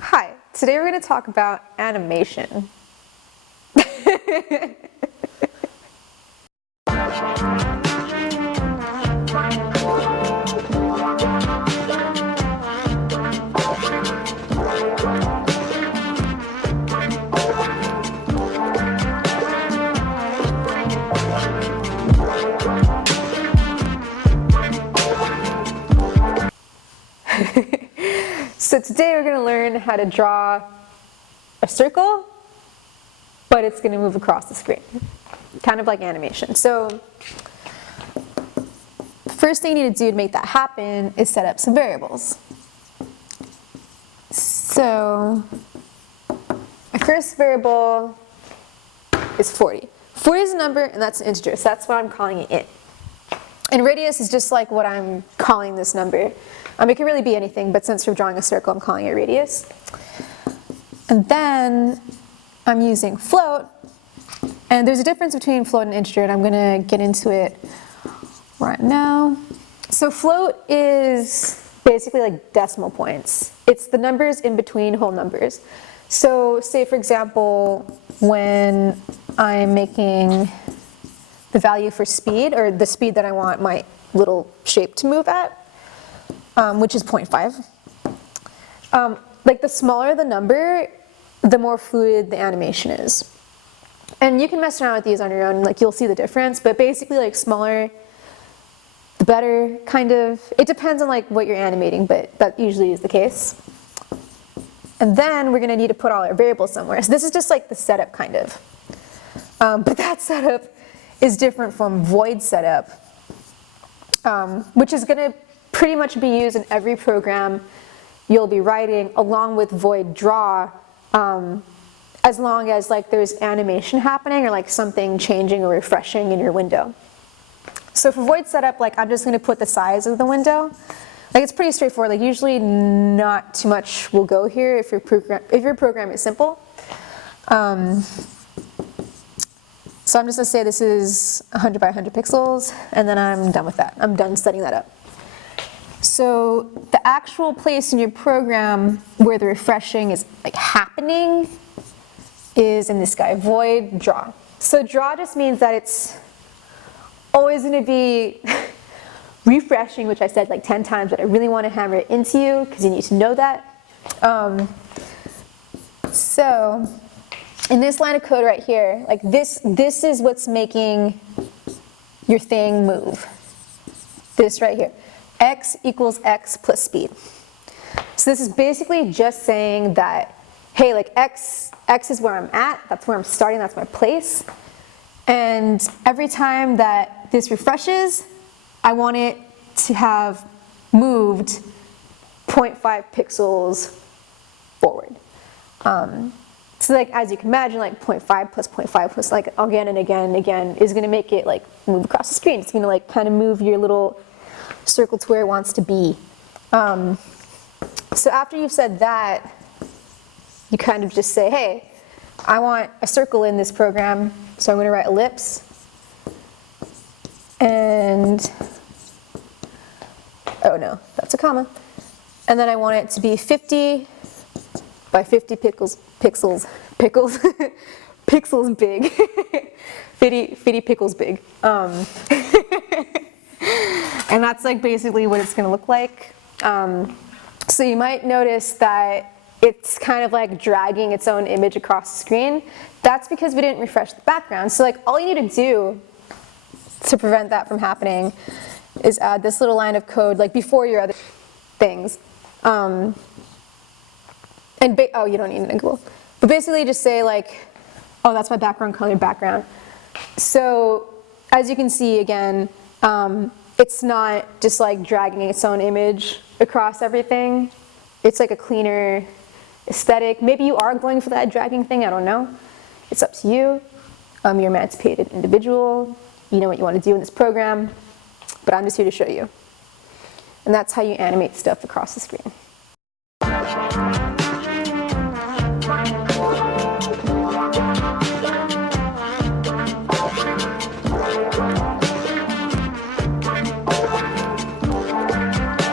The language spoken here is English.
Hi, today we're going to talk about animation. So today we're going to learn how to draw a circle, but it's going to move across the screen, kind of like animation. So the first thing you need to do to make that happen is set up some variables. So my first variable is 40. 40 is a number and that's an integer, so that's what I'm calling it int. And radius is just like what I'm calling this number. It can really be anything, but since we're drawing a circle, I'm calling it radius. And then I'm using float, and there's a difference between float and integer, and I'm going to get into it right now. So float is basically like decimal points. It's the numbers in between whole numbers. So say, for example, when I'm making the value for speed, or the speed that I want my little shape to move at, which is 0.5. Like the smaller the number, the more fluid the animation is. And you can mess around with these on your own, like you'll see the difference, but basically like smaller, the better, kind of. It depends on like what you're animating, but that usually is the case. And then we're gonna need to put all our variables somewhere. So this is just like the setup kind of. But that setup is different from void setup, which is gonna pretty much be used in every program you'll be writing along with void draw, as long as like there's animation happening or like something changing or refreshing in your window. So for void setup, like I'm just going to put the size of the window. Like it's pretty straightforward. Like usually not too much will go here if your program is simple. So I'm just going to say this is 100 by 100 pixels, and then I'm done with that. I'm done setting that up. So the actual place in your program where the refreshing is like happening is in this guy, void draw. So draw just means that it's always going to be refreshing, which I said like 10 times, but I really want to hammer it into you because you need to know that. So in this line of code right here, like this is what's making your thing move. This right here. X equals X plus speed. So this is basically just saying that, hey, like X is where I'm at, that's where I'm starting, that's my place. And every time that this refreshes, I want it to have moved 0.5 pixels forward. So like as you can imagine, like 0.5 plus 0.5 plus like again and again and again is gonna make it like move across the screen. It's gonna like kind of move your little circle to where it wants to be. So after you've said that, you kind of just say, hey, I want a circle in this program, so I'm going to write ellipse. And, oh no, that's a comma. And then I want it to be 50 by 50 pixels big. 50 pickles big. And that's like basically what it's going to look like. So you might notice that it's kind of like dragging its own image across the screen. That's because we didn't refresh the background. So like all you need to do to prevent that from happening is add this little line of code like before your other things. Oh, you don't need an equal. But basically just say like, oh, that's my background color background. So as you can see again, it's not just like dragging its own image across everything. It's like a cleaner aesthetic. Maybe you are going for that dragging thing, I don't know. It's up to you. You're an emancipated individual. You know what you want to do in this program. But I'm just here to show you. And that's how you animate stuff across the screen.